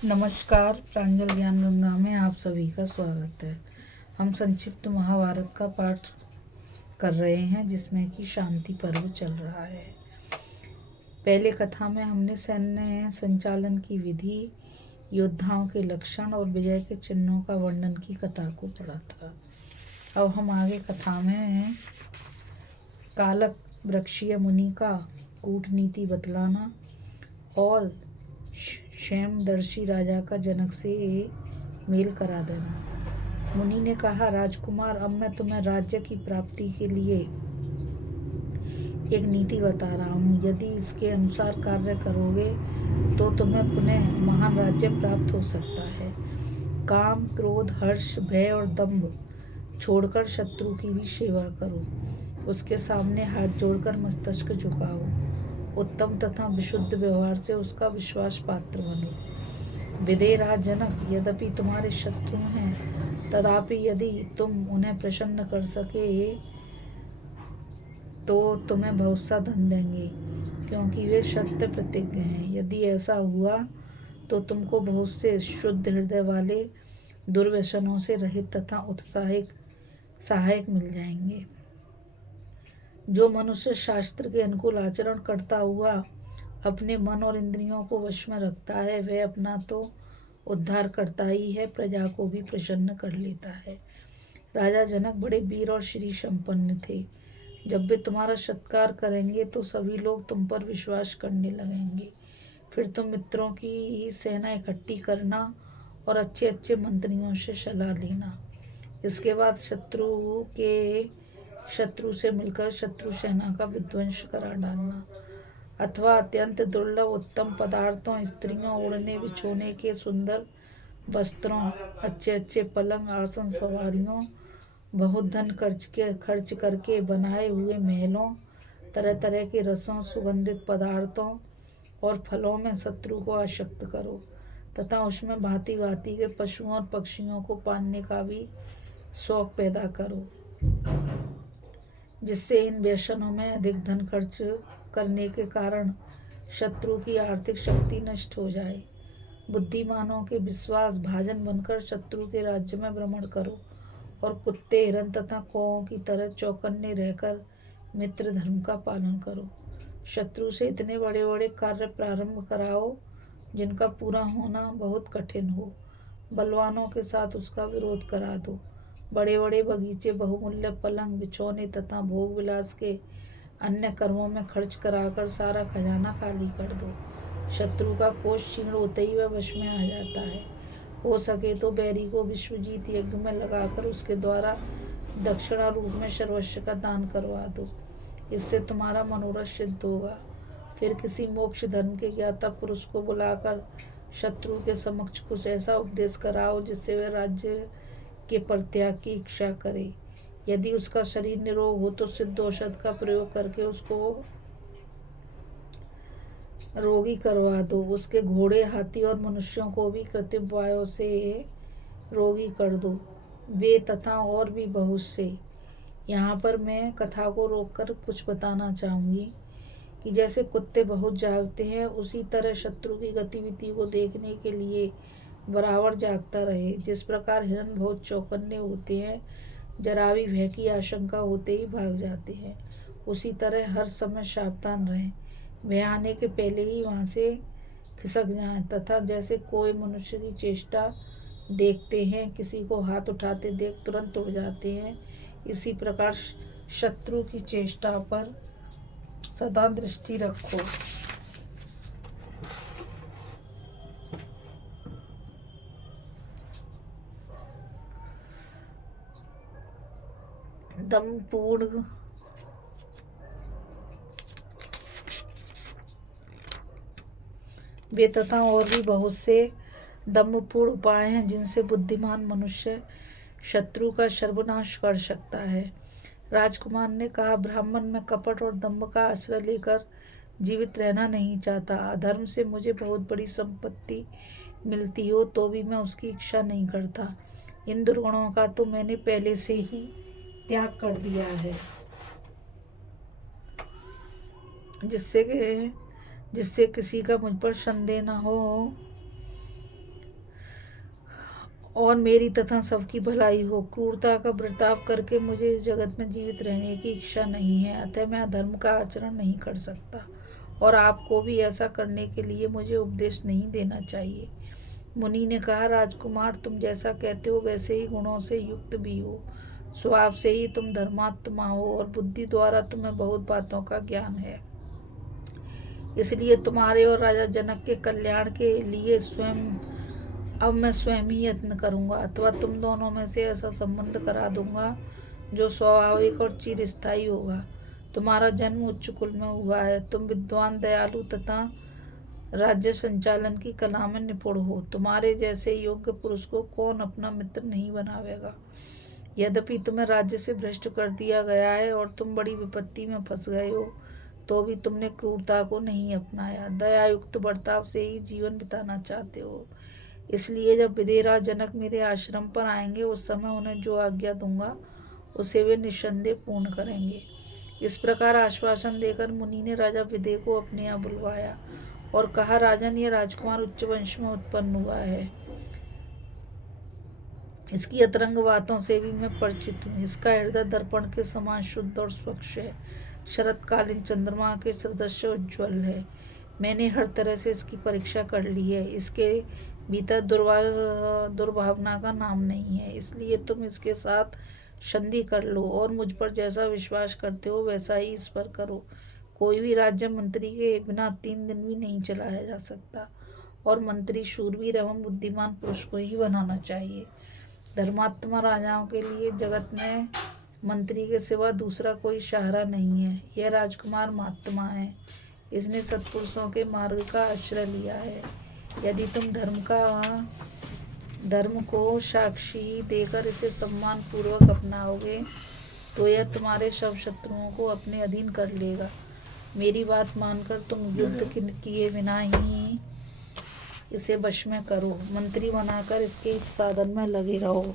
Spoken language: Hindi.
नमस्कार। प्रांजल ज्ञान गंगा में आप सभी का स्वागत है। हम संक्षिप्त महाभारत का पाठ कर रहे हैं, जिसमें कि शांति पर्व चल रहा है। पहले कथा में हमने सैन्य संचालन की विधि, योद्धाओं के लक्षण और विजय के चिन्हों का वर्णन की कथा को पढ़ा था। अब हम आगे कथा में कालक वृक्षीय मुनि का कूटनीति बतलाना और क्षेमदर्शी राजा का जनक से मेल करा देना। मुनि ने कहा, राजकुमार, अब मैं तुम्हें राज्य की प्राप्ति के लिए एक नीति बता रहा हूँ। यदि इसके अनुसार कार्य करोगे तो तुम्हें पुनः महान राज्य प्राप्त हो सकता है। काम, क्रोध, हर्ष, भय और दंभ छोड़कर शत्रु की भी सेवा करो। उसके सामने हाथ जोड़कर मस्तक झुकाओ। उत्तम तथा विशुद्ध व्यवहार से उसका विश्वास पात्र बनो। विदेहराज जनक, यद्यपि तुम्हारे शत्रु हैं, तथापि यदि तुम उन्हें प्रसन्न कर सके तो तुम्हें बहुत सा धन देंगे, क्योंकि वे सत्य प्रतिज्ञ हैं। यदि ऐसा हुआ तो तुमको बहुत से शुद्ध हृदय वाले, दुर्व्यसनों से रहित तथा उत्साहिक सहायक मिल जाएंगे। जो मनुष्य शास्त्र के अनुकूल आचरण करता हुआ अपने मन और इंद्रियों को वश में रखता है, वह अपना तो उद्धार करता ही है, प्रजा को भी प्रसन्न कर लेता है। राजा जनक बड़े वीर और श्री संपन्न थे। जब वे तुम्हारा सत्कार करेंगे तो सभी लोग तुम पर विश्वास करने लगेंगे। फिर तुम मित्रों की सेना इकट्ठी करना और अच्छे अच्छे मंत्रियों से सलाह लेना। इसके बाद शत्रु से मिलकर शत्रु सेना का विध्वंस करा डालना, अथवा अत्यंत दुर्लभ उत्तम पदार्थों, स्त्रियों, उड़ने बिछोने के सुंदर वस्त्रों, अच्छे अच्छे पलंग, आसन, सवारियों, बहुत धन खर्च करके बनाए हुए महलों, तरह तरह के रसों, सुगंधित पदार्थों और फलों में शत्रु को आसक्त करो, तथा उसमें भांति भांति के पशुओं और पक्षियों को पालने का भी शौक पैदा करो, जिससे इन व्यसनों में अधिक धन खर्च करने के कारण शत्रु की आर्थिक शक्ति नष्ट हो जाए। बुद्धिमानों के विश्वास भाजन बनकर शत्रु के राज्य में भ्रमण करो और कुत्ते, हिरन तथा कौओं की तरह चौकन्ने रहकर मित्र धर्म का पालन करो। शत्रु से इतने बड़े बड़े कार्य प्रारंभ कराओ जिनका पूरा होना बहुत कठिन हो। बलवानों के साथ उसका विरोध करा दो। बड़े बड़े बगीचे, बहुमूल्य पलंग, बिछौने तथा भोग विलास के अन्य कर्मों में खर्च कराकर सारा खजाना खाली कर दो। शत्रु का कोष क्षीण होते ही वह वश में आ जाता है। हो सके तो बैरी को विश्वजीत यज्ञ में लगाकर उसके द्वारा दक्षिणा रूप में सर्वस्व का दान करवा दो। इससे तुम्हारा मनोरथ सिद्ध होगा। फिर किसी मोक्ष धर्म के ज्ञाता पुरुष को बुलाकर शत्रु के समक्ष कुछ ऐसा उपदेश कराओ जिससे वह राज्य के परित्याग की इच्छा करे। यदि उसका शरीर निरोग हो तो सिद्ध औषध का प्रयोग करके उसको रोगी करवा दो। उसके घोड़े, हाथी और मनुष्यों को भी कृत्रिम उपायों से रोगी कर दो। वे तथा और भी बहुत से। यहाँ पर मैं कथा को रोककर कुछ बताना चाहूँगी कि जैसे कुत्ते बहुत जागते हैं, उसी तरह शत्रु की गतिविधि को देखने के लिए बराबर जागता रहे। जिस प्रकार हिरन बहुत चौकन्ने होते हैं, जरा भी भय की आशंका होते ही भाग जाते हैं, उसी तरह हर समय सावधान रहें। भय आने के पहले ही वहाँ से खिसक जाएं, तथा जैसे कोई मनुष्य की चेष्टा देखते हैं, किसी को हाथ उठाते देख तुरंत उड़ जाते हैं, इसी प्रकार शत्रु की चेष्टा पर सदा दृष्टि रखो। दमपूर्ण वे तथा और भी बहुत से दम्भपूर्ण उपाय हैं जिनसे बुद्धिमान मनुष्य शत्रु का सर्वनाश कर सकता है। राजकुमार ने कहा, ब्राह्मण में कपट और दंभ का आश्रय लेकर जीवित रहना नहीं चाहता। अधर्म से मुझे बहुत बड़ी संपत्ति मिलती हो तो भी मैं उसकी इच्छा नहीं करता। इन दुर्गुणों का तो मैंने पहले से ही त्याग कर दिया है, जिससे किसी का मुझ पर संदेह न हो। और मेरी तथा सबकी भलाई हो। क्रूरता का बर्ताव करके मुझे इस जगत में जीवित रहने की इच्छा नहीं है, अतः मैं अधर्म का आचरण नहीं कर सकता और आपको भी ऐसा करने के लिए मुझे उपदेश नहीं देना चाहिए। मुनि ने कहा, राजकुमार, तुम जैसा कहते हो वैसे ही गुणों से युक्त भी हो। स्वभाव से ही तुम धर्मात्मा हो और बुद्धि द्वारा तुम्हें बहुत बातों का ज्ञान है। इसलिए तुम्हारे और राजा जनक के कल्याण के लिए अब मैं स्वयं ही यत्न करूंगा, अथवा तुम दोनों में से ऐसा संबंध करा दूंगा जो स्वाभाविक और चिरस्थायी होगा। तुम्हारा जन्म उच्च कुल में हुआ है, तुम विद्वान, दयालु तथा राज्य संचालन की कला में निपुण हो। तुम्हारे जैसे योग्य पुरुष को कौन अपना मित्र नहीं बनावेगा। यद्यपि तुम्हें राज्य से भ्रष्ट कर दिया गया है और तुम बड़ी विपत्ति में फंस गए हो, तो भी तुमने क्रूरता को नहीं अपनाया, दयायुक्त बर्ताव से ही जीवन बिताना चाहते हो। इसलिए जब विदेहराज जनक मेरे आश्रम पर आएंगे, उस समय उन्हें जो आज्ञा दूंगा उसे वे निस्संदेह पूर्ण करेंगे। इस प्रकार आश्वासन देकर मुनि ने राजा विदेह को अपने यहाँ बुलवाया और कहा, राजन, यह राजकुमार उच्च वंश में उत्पन्न हुआ है। इसकी अतरंग बातों से भी मैं परिचित हूँ। इसका हृदय दर्पण के समान शुद्ध और स्वच्छ है, शरतकालीन चंद्रमा के सदृश उज्ज्वल है। मैंने हर तरह से इसकी परीक्षा कर ली है। इसके भीतर दुर्भावना का नाम नहीं है। इसलिए तुम इसके साथ संधि कर लो और मुझ पर जैसा विश्वास करते हो वैसा ही इस पर करो। कोई भी राज्य मंत्री के बिना 3 दिन भी नहीं चलाया जा सकता और मंत्री शूरवीर एवं बुद्धिमान पुरुष को ही बनाना चाहिए। धर्मात्मा राजाओं के लिए जगत में मंत्री के सिवा दूसरा कोई सहारा नहीं है। यह राजकुमार महात्मा है, इसने सत्पुरुषों के मार्ग का आश्रय लिया है। यदि तुम धर्म को साक्षी देकर इसे सम्मान पूर्वक अपनाओगे तो यह तुम्हारे सब शत्रुओं को अपने अधीन कर लेगा। मेरी बात मानकर तुम युद्ध किए बिना ही इसे वश में करो, मंत्री बनाकर इसके साधन में लगे रहो।